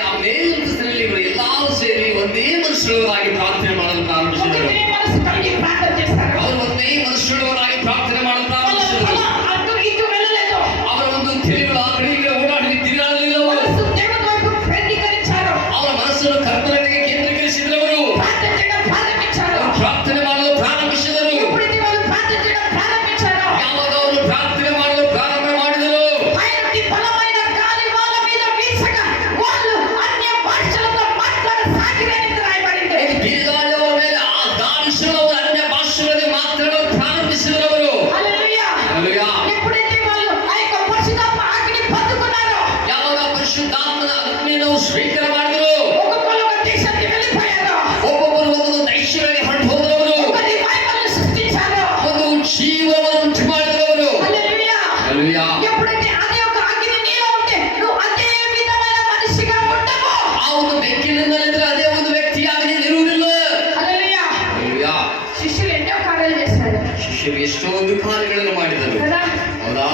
ಆ ಮೇಲಂತಸ್ತಿನಲ್ಲಿ ಇವರು ಎಲ್ಲರೂ ಸೇರಿ ಒಂದೇ ಮನುಷ್ಯರಾಗಿ ಪ್ರಾರ್ಥನೆ ಮಾಡಲು ಪ್ರಾರಂಭಿಸಿದರು. ಅವರು ಒಂದೇ ಮನುಷ್ಯರಾಗಿ ಪ್ರಾರ್ಥನೆ ಮಾಡಲು ಪ್ರಾರಂಭಿಸಿದರು. ಅವರ ಒಂದು ತಿಳಿಗಳ ಕಡೆಗೆ ಓಡಾಡಿ ತಿರುಗಾಡಲಿಲ್ಲ. ಅವರ ಮನಸ್ಸನ್ನು ಕರ್ತನಿಗೆ ಕೇಂದ್ರೀಕರಿಸಿದರು. ಅವರು ಪ್ರಾರ್ಥನೆ ಮಾಡಲು ಪ್ರಾರಂಭಿಸಿದರು. ಯಾವಾಗ ಅವರು ಪ್ರಾರ್ಥನೆ ಮಾಡಲು ಪ್ರಾರಂಭ ಮಾಡಿದರು, ಬಿರುಗಾಳಿಯವರ ಮೇಲೆ ಆ ಗಾಳಿಸುವವರು ಅನ್ಯ ಭಾಷೆಗಳಲ್ಲಿ ಮಾತನಾಡಲು ಪ್ರಾರಂಭಿಸಿದರು. ಅವರು ಯಾವಾಗ ಪರಿಶುದ್ಧಾತ್ಮನ ಅಗ್ನಿಯನ್ನು ಸ್ವೀಕಾರ ಮಾಡಿದರು, ಒಬ್ಬೊಬ್ಬರು ಒಂದು ದೈಶ್ಯವಾಗಿ ಹೊರಟು ಹೋದವರು, ಒಂದು ಜೀವವನ್ನು ಉಂಟು ಮಾಡಿದವರು. ಆ ಒಂದು ಬೆಂಕಿನಿಂದಲಿದ್ರೆ ಅದೇ ಒಂದು ವ್ಯಕ್ತಿಯಾಗಿ ಇರುವುದಿಲ್ಲ. ಶಿಷ್ಯರು ಎಷ್ಟೋ ಒಂದು ಕಾರ್ಯಗಳನ್ನು ಮಾಡಿದರು. ಹೌದಾ?